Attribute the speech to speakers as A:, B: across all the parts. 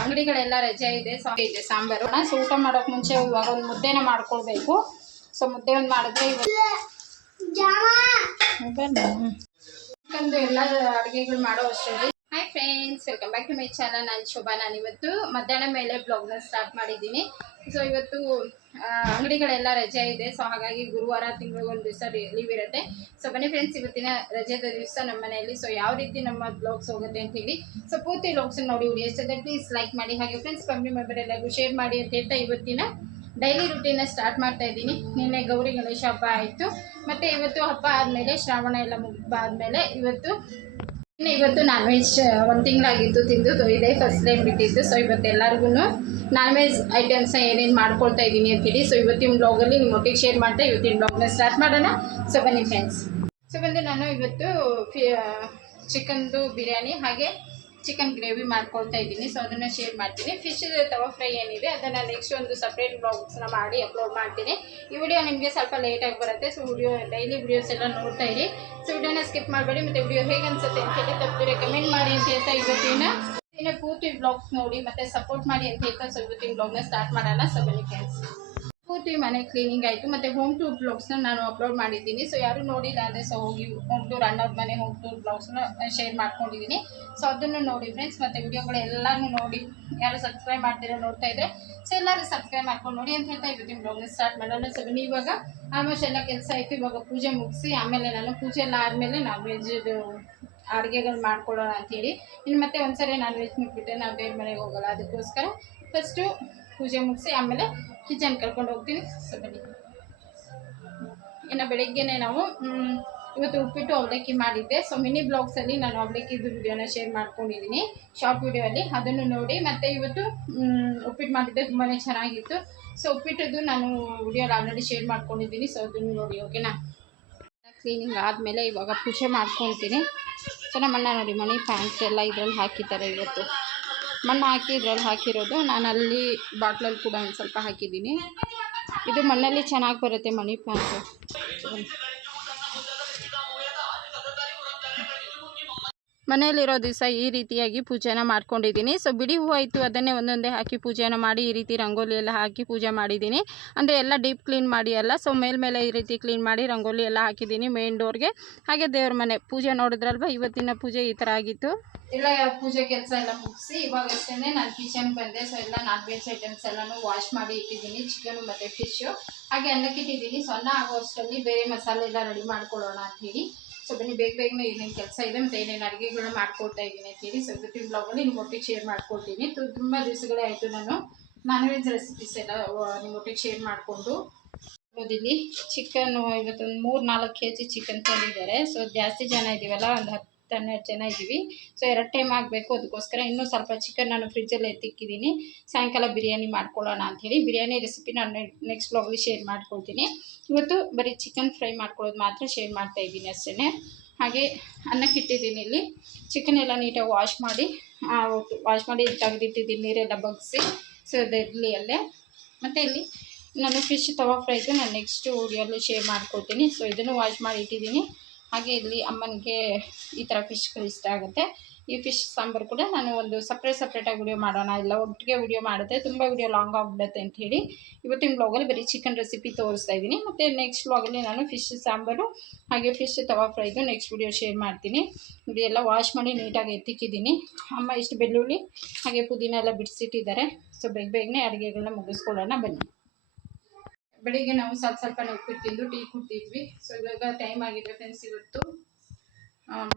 A: ಅಂಗಡಿಗಳೆಲ್ಲ ರಜೆ ಇದೆ ಇದೆ ಸಾಂಬಾರು. ಸೊ ಊಟ ಮಾಡೋಕೆ ಮುಂಚೆ ಇವಾಗ ಒಂದು ಮುದ್ದೆನ ಮಾಡ್ಕೊಳ್ಬೇಕು. ಸೊ ಮುದ್ದೆ ಒಂದು ಮಾಡಿದ್ರೆ ಇವಾಗ ಎಲ್ಲ ಅಡುಗೆಗಳು ಮಾಡೋ ಅಷ್ಟರಲ್ಲಿ hi friends welcome back to my channel ನಾನು ಶೋಭಾ, ನಾನು ಇವತ್ತು ಮಧ್ಯಾಹ್ನ ಮೇಲೆ ಬ್ಲಾಗ್ನ ಸ್ಟಾರ್ಟ್ ಮಾಡಿದ್ದೀನಿ. ಸೊ ಇವತ್ತು ಅಂಗಡಿಗಳೆಲ್ಲ ರಜೆ ಇದೆ. ಸೊ ಹಾಗಾಗಿ ಗುರುವಾರ ತಿಂಗಳಿಗೆ ಒಂದು ದಿವಸ ಲೀವ್ ಇರುತ್ತೆ. ಸೊ ಬನ್ನಿ ಫ್ರೆಂಡ್ಸ್ ಇವತ್ತಿನ ರಜೆದ ದಿವಸ ನಮ್ಮ ಮನೆಯಲ್ಲಿ. ಸೊ ಯಾವ ರೀತಿ ನಮ್ಮ ಬ್ಲಾಗ್ಸ್ ಹೋಗುತ್ತೆ ಅಂತ ಹೇಳಿ ಸೊ ಪೂರ್ತಿ ಬ್ಲಾಗ್ಸ್ ನೋಡಿ ಉಡಿ ಇಷ್ಟ ಪ್ಲೀಸ್ ಲೈಕ್ ಮಾಡಿ. ಹಾಗೆ ಫ್ರೆಂಡ್ಸ್ ಫ್ಯಾಮಿಲಿ ಮೆಂಬರ್ ಎಲ್ಲರಿಗೂ ಶೇರ್ ಮಾಡಿ ಅಂತ ಹೇಳ್ತಾ ಇವತ್ತಿನ ಡೈಲಿ ರುಟೀನ ಸ್ಟಾರ್ಟ್ ಮಾಡ್ತಾ ಇದ್ದೀನಿ. ನಿನ್ನೆ ಗೌರಿ ಗಣೇಶ ಹಬ್ಬ ಆಯಿತು. ಮತ್ತು ಇವತ್ತು ಹಬ್ಬ ಆದಮೇಲೆ ಶ್ರಾವಣ ಎಲ್ಲ ಮುಗಿದ ಆದಮೇಲೆ ಇವತ್ತು ಇವತ್ತು ನಾನ್ ವೆಜ್ ಒಂದು ತಿಂಗಳಾಗಿತ್ತು ತಿಂದು ಇದೇ ಫಸ್ಟ್ ಟೈಮ್ ಬಿಟ್ಟಿದ್ದು. ಸೊ ಇವತ್ತು ಎಲ್ಲರಿಗೂ ನಾನ್ ವೆಜ್ ಐಟಮ್ಸ್ನ ಏನೇನು ಮಾಡ್ಕೊಳ್ತಾ ಇದ್ದೀನಿ ಅಂತೇಳಿ ಸೊ ಇವತ್ತಿನ ಬ್ಲಾಗಲ್ಲಿ ನಿಮ್ಮ ಒಟ್ಟಿಗೆ ಶೇರ್ ಮಾಡ್ತಾ ಇವತ್ತಿನ ಬ್ಲಾಗ್ನ ಸ್ಟಾರ್ಟ್ ಮಾಡೋಣ. ಸೊ ಬನ್ನಿ ಫ್ರೆಂಡ್ಸ್ ಸೊ ಬಂದು ನಾನು ಇವತ್ತು ಫಿ ಚಿಕನ್ದು ಬಿರಿಯಾನಿ, ಹಾಗೆ ಚಿಕನ್ ಗ್ರೇವಿ ಮಾಡ್ಕೊಳ್ತಾ ಇದ್ದೀನಿ. ಸೊ ಅದನ್ನು ಶೇರ್ ಮಾಡ್ತೀನಿ. ಫಿಶ್ ತವಾ ಫ್ರೈ ಏನಿದೆ, ಅದನ್ನು ನೆಕ್ಸ್ಟ್ ಒಂದು ಸಪ್ರೇಟ್ ಬ್ಲಾಗ್ಸ್ನ ಮಾಡಿ ಅಪ್ಲೋಡ್ ಮಾಡ್ತೀನಿ. ಈ ವಿಡಿಯೋ ನಿಮಗೆ ಸ್ವಲ್ಪ ಲೇಟಾಗಿ ಬರುತ್ತೆ. ಸೊ ವಿಡಿಯೋ ಡೈಲಿ ವಿಡಿಯೋಸ್ ಎಲ್ಲ ನೋಡ್ತಾ ಇರಿ. ಸೊ ವಿಡಿಯೋನ ಸ್ಕಿಪ್ ಮಾಡಬೇಡಿ. ಮತ್ತು ವಿಡಿಯೋ ಹೇಗೆ ಅನ್ಸುತ್ತೆ ಅಂತ ಹೇಳಿ ತಪ್ಪು ಕಮೆಂಟ್ ಮಾಡಿ ಅಂತ ಹೇಳ್ತಾ ಇವತ್ತಿನ ದಿನ ಪೂರ್ತಿ ಬ್ಲಾಗ್ಸ್ ನೋಡಿ, ಮತ್ತು ಸಪೋರ್ಟ್ ಮಾಡಿ ಅಂತ ಹೇಳ್ತಾ ಸೊ ಇವತ್ತಿನ ಬ್ಲಾಗ್ನ ಸ್ಟಾರ್ಟ್ ಮಾಡೋಣ. ಸೊ ಬನ್ನಿ ಫ್ರೆಂಡ್ಸ್ ಪೂರ್ತಿ ಮನೆ ಕ್ಲೀನಿಂಗ್ ಆಯಿತು. ಮತ್ತು ಹೋಮ್ ಟೂರ್ ಬ್ಲಾಗ್ಸ್ನ ನಾನು ಅಪ್ಲೋಡ್ ಮಾಡಿದ್ದೀನಿ. ಸೊ ಯಾರು ನೋಡಿಲ್ಲ ಅಂದರೆ ಸೊ ಹೋಗಿ ಹೋಮ್ ಟೂರ್ ಅಣ್ಣವ್ರ ಮನೆ ಹೋಮ್ ಟೂರ್ ಬ್ಲಾಗ್ಸ್ನ ಶೇರ್ ಮಾಡ್ಕೊಂಡಿದ್ದೀನಿ. ಸೊ ಅದನ್ನು ನೋಡಿ ಫ್ರೆಂಡ್ಸ್ ಮತ್ತು ವಿಡಿಯೋಗಳು ನೋಡಿ. ಯಾರು ಸಬ್ಸ್ಕ್ರೈಬ್ ಮಾಡ್ತೀರೋ ನೋಡ್ತಾ ಇದ್ದರೆ ಸೊ ಎಲ್ಲರೂ ಸಬ್ಸ್ಕ್ರೈಬ್ ಮಾಡ್ಕೊಂಡು ನೋಡಿ ಅಂತ ಹೇಳ್ತಾ ಇವತ್ತಿನ ಬ್ಲಾಗ್ನ ಸ್ಟಾರ್ಟ್ ಮಾಡೋಣ. ಸೊ ಇವಾಗ ಆಲ್ಮೋಸ್ಟ್ ಎಲ್ಲ ಕೆಲಸ ಆಯಿತು. ಇವಾಗ ಪೂಜೆ ಮುಗಿಸಿ, ಆಮೇಲೆ ನಾನು ಪೂಜೆ ಎಲ್ಲ ಆದಮೇಲೆ ನಾನ್ ವೆಜ್ದು ಅಡುಗೆಗಳು ಮಾಡ್ಕೊಳ್ಳೋಣ ಅಂಥೇಳಿ ಇನ್ನು ಮತ್ತೆ ಒಂದ್ಸರಿ ನಾನ್ ವೆಜ್ ಮುಟ್ಬಿಟ್ಟೆ ನಾವು ಬೇರೆ ಮನೆಗೆ ಹೋಗೋಲ್ಲ. ಅದಕ್ಕೋಸ್ಕರ ಫಸ್ಟು ಪೂಜೆ ಮುಗಿಸಿ ಆಮೇಲೆ ಕಿಚನ್ ಕರ್ಕೊಂಡು ಹೋಗ್ತೀನಿ. ಸೊ ಬನ್ನಿ. ಇನ್ನು ಬೆಳಿಗ್ಗೆನೆ ನಾವು ಇವತ್ತು ಉಪ್ಪಿಟ್ಟು ಅವಲಕ್ಕಿ ಮಾಡಿದ್ದೆ. ಸೊ ಮಿನಿ ಬ್ಲಾಗ್ಸಲ್ಲಿ ನಾನು ಅವಲಕ್ಕಿದು ವಿಡಿಯೋನ ಶೇರ್ ಮಾಡ್ಕೊಂಡಿದ್ದೀನಿ ಶಾರ್ಟ್ ವಿಡಿಯೋಲ್ಲಿ ಅದನ್ನು ನೋಡಿ, ಮತ್ತು ಇವತ್ತು ಉಪ್ಪಿಟ್ಟು ಮಾಡಿದ್ದೆ. ತುಂಬಾ ಚೆನ್ನಾಗಿತ್ತು. ಸೊ ಉಪ್ಪಿಟ್ಟದ್ದು ನಾನು ವಿಡಿಯೋಲ್ಲಿ ಆಲ್ರೆಡಿ ಶೇರ್ ಮಾಡ್ಕೊಂಡಿದ್ದೀನಿ. ಸೊ ಅದನ್ನು ನೋಡಿ ಓಕೆನಾ ಕ್ಲೀನಿಂಗ್ ಆದಮೇಲೆ ಇವಾಗ ಪೂಜೆ ಮಾಡ್ಕೊತೀನಿ ಸೊ ನಮ್ಮಣ್ಣ ನೋಡಿ, ಮನಿ ಪ್ಯಾಂಟ್ಸ್ ಎಲ್ಲ ಇದರಲ್ಲಿ ಹಾಕಿದ್ದಾರೆ ಇವತ್ತು. ಮಣ್ಣು ಹಾಕಿ, ಇದ್ರಲ್ಲಿ ಹಾಕಿರೋದು. ನಾನು ಅಲ್ಲಿ ಬಾಟ್ಲಲ್ಲಿ ಕೂಡ ಒಂದು ಸ್ವಲ್ಪ ಹಾಕಿದ್ದೀನಿ. ಇದು ಮಣ್ಣಲ್ಲಿ ಚೆನ್ನಾಗಿ ಬರುತ್ತೆ ಮನಿ ಪ್ಯಾಂಟು ಮನೆಯಲ್ಲಿರೋ ದಿವಸ ಈ ರೀತಿಯಾಗಿ ಪೂಜೆನ ಮಾಡ್ಕೊಂಡಿದ್ದೀನಿ. ಸೊ ಬಿಡಿ ಹೂವು ಆಯಿತು, ಅದನ್ನೇ ಒಂದೊಂದೇ ಹಾಕಿ ಪೂಜೆನ ಮಾಡಿ, ಈ ರೀತಿ ರಂಗೋಲಿ ಎಲ್ಲ ಹಾಕಿ ಪೂಜೆ ಮಾಡಿದ್ದೀನಿ. ಅಂದರೆ ಎಲ್ಲ ಡೀಪ್ ಕ್ಲೀನ್ ಮಾಡಿ ಅಲ್ಲ ಸೊ ಮೇಲ್ಮೇಲೆ ಈ ರೀತಿ ಕ್ಲೀನ್ ಮಾಡಿ ರಂಗೋಲಿ ಎಲ್ಲ ಹಾಕಿದ್ದೀನಿ ಮೇನ್ ಡೋರ್ಗೆ. ಹಾಗೆ ದೇವ್ರ ಮನೆ, ಪೂಜೆ ನೋಡಿದ್ರಲ್ವ, ಇವತ್ತಿನ ಪೂಜೆ ಈ ಥರ ಆಗಿತ್ತು. ಎಲ್ಲ ಪೂಜೆ ಕೆಲಸ ಎಲ್ಲ ಮುಗಿಸಿ, ಇವಾಗ ಅಷ್ಟೇ ನಾನು ಕಿಚನ್ ಬಂದೆ. ಸೊ ಎಲ್ಲ ನಾನ್ ವೆಜ್ ಐಟಮ್ಸ್ ಎಲ್ಲನೂ ವಾಶ್ ಮಾಡಿ ಇಟ್ಟಿದ್ದೀನಿ ಚಿಕನು ಮತ್ತು ಫಿಶ್ಶು ಹಾಗೆ ಅನ್ನಕ್ಕೆ ಇಟ್ಟಿದ್ದೀನಿ ಸೊ ಅನ್ನ ಆಗೋ ಅಷ್ಟರಲ್ಲಿ ಬೇರೆ ಮಸಾಲೆ ಎಲ್ಲ ರೆಡಿ ಮಾಡ್ಕೊಳ್ಳೋಣ ಅಂಥೇಳಿ ಸೊ ಬನ್ನಿ, ಬೇಗ ಬೇಗನೆ ಏನೇನು ಕೆಲಸ ಇದೆ ಮತ್ತು ಏನೇನು ಅಡುಗೆಗಳನ್ನ ಮಾಡ್ಕೊಳ್ತಾ ಇದ್ದೀನಿ ಅಂತೇಳಿ ಸೊ ಇವತ್ತಿನ ಬ್ಲಾಗಲ್ಲಿ ನಿಮ್ಮ ಒಟ್ಟಿಗೆ ಶೇರ್ ಮಾಡ್ಕೊಳ್ತೀನಿ ತು- ತುಂಬ ದಿವಸಗಳೇ ಆಯಿತು ನಾನು ನಾನ್ ವೆಜ್ ರೆಸಿಪೀಸ್ ಎಲ್ಲ ನಿಮ್ಮ ಒಟ್ಟಿಗೆ ಶೇರ್ ಮಾಡಿಕೊಂಡು. ಇಲ್ಲಿ ಚಿಕನ್ ಇವತ್ತೊಂದು ಮೂರು ನಾಲ್ಕು ಕೆ ಜಿ ಚಿಕನ್ ತಂದಿದ್ದಾರೆ. ಸೊ ಜಾಸ್ತಿ ಜನ ಇದ್ದೀವಲ್ಲ ಒಂದು ಹತ್ತು ಹನ್ನೆರಡು ಜನ ಇದ್ದೀವಿ. ಸೊ ಎರಡು ಟೈಮ್ ಆಗಬೇಕು ಅದಕ್ಕೋಸ್ಕರ ಇನ್ನೂ ಸ್ವಲ್ಪ ಚಿಕನ್ ನಾನು ಫ್ರಿಜ್ಜಲ್ಲಿ ಎತ್ತಿಕ್ಕಿದ್ದೀನಿ. ಸಾಯಂಕಾಲ ಬಿರಿಯಾನಿ ಮಾಡ್ಕೊಳ್ಳೋಣ ಅಂಥೇಳಿ. ಬಿರಿಯಾನಿ ರೆಸಿಪಿ ನಾನು ನೆಕ್ಸ್ಟ್ ಬ್ಲಾಗಲ್ಲಿ ಶೇರ್ ಮಾಡ್ಕೊಳ್ತೀನಿ. ಇವತ್ತು ಬರೀ ಚಿಕನ್ ಫ್ರೈ ಮಾಡ್ಕೊಳ್ಳೋದು ಮಾತ್ರ ಶೇರ್ ಮಾಡ್ತಾ ಇದ್ದೀನಿ ಅಷ್ಟೇ ಹಾಗೆ ಅನ್ನಕ್ಕೆ ಇಟ್ಟಿದ್ದೀನಿ ಇಲ್ಲಿ. ಚಿಕನ್ ಎಲ್ಲ ನೀಟಾಗಿ ವಾಶ್ ಮಾಡಿ ವಾಶ್ ಮಾಡಿ ತೆಗೆದಿಟ್ಟಿದ್ದೀನಿ, ನೀರೆಲ್ಲ ಬಗ್ಸಿ. ಸೊ ಇದಿರಲಿ ಅಲ್ಲೇ. ಮತ್ತು ಇಲ್ಲಿ ನಾನು ಫಿಶ್ ತವಾ ಫ್ರೈದು ನಾನು ನೆಕ್ಸ್ಟ್ ವಿಡಿಯೋಲ್ಲಿ ಶೇರ್ ಮಾಡ್ಕೊಳ್ತೀನಿ. ಸೊ ಇದನ್ನು ವಾಶ್ ಮಾಡಿ ಇಟ್ಟಿದ್ದೀನಿ. ಹಾಗೆ ಇಲ್ಲಿ ಅಮ್ಮನಿಗೆ ಈ ಥರ ಫಿಶ್ಗಳು ಇಷ್ಟ ಆಗುತ್ತೆ. ಈ ಫಿಶ್ ಸಾಂಬಾರು ಕೂಡ ನಾನು ಒಂದು ಸಪ್ರೇಟ್ ಸಪ್ರೇಟಾಗಿ ವಿಡಿಯೋ ಮಾಡೋಣ. ಇಲ್ಲ, ಒಟ್ಟಿಗೆ ವಿಡಿಯೋ ಮಾಡಿದ್ರೆ ತುಂಬ ವಿಡಿಯೋ ಲಾಂಗ್ ಆಗಿಬಿಡುತ್ತೆ ಅಂತ ಹೇಳಿ ಇವತ್ತಿನ ಬ್ಲಾಗಲ್ಲಿ ಬರೀ ಚಿಕನ್ ರೆಸಿಪಿ ತೋರಿಸ್ತಾ ಇದ್ದೀನಿ. ಮತ್ತು ನೆಕ್ಸ್ಟ್ ಬ್ಲಾಗಲ್ಲಿ ನಾನು ಫಿಶ್ ಸಾಂಬಾರು, ಹಾಗೆ ಫಿಶ್ ತವಾ ಫ್ರೈದು ನೆಕ್ಸ್ಟ್ ವಿಡಿಯೋ ಶೇರ್ ಮಾಡ್ತೀನಿ. ಇದೆಲ್ಲ ವಾಶ್ ಮಾಡಿ ನೀಟಾಗಿ ಎತ್ತಿಕ್ಕಿದ್ದೀನಿ. ಅಮ್ಮ, ಇಷ್ಟು ಬೆಳ್ಳುಳ್ಳಿ, ಹಾಗೆ ಪುದೀನ ಎಲ್ಲ ಬಿಡಿಸಿಟ್ಟಿದ್ದಾರೆ. ಸೊ ಬೇಗ ಬೇಗನೆ ಅಡುಗೆಗಳನ್ನ ಮುಗಿಸ್ಕೊಳ್ಳೋಣ. ಬನ್ನಿ. ಬೆಳಿಗ್ಗೆ ನಾವು ಸ್ವಲ್ಪ ಸ್ವಲ್ಪ ಉಪ್ಪಿಟ್ಟು ತಿಂದು ಟೀ ಕುಡ್ತಿದ್ವಿ. ಸೊ ಇವಾಗ ಟೈಮ್ ಆಗಿದೆ ಫ್ರೆಂಡ್ಸ್ ಇವತ್ತು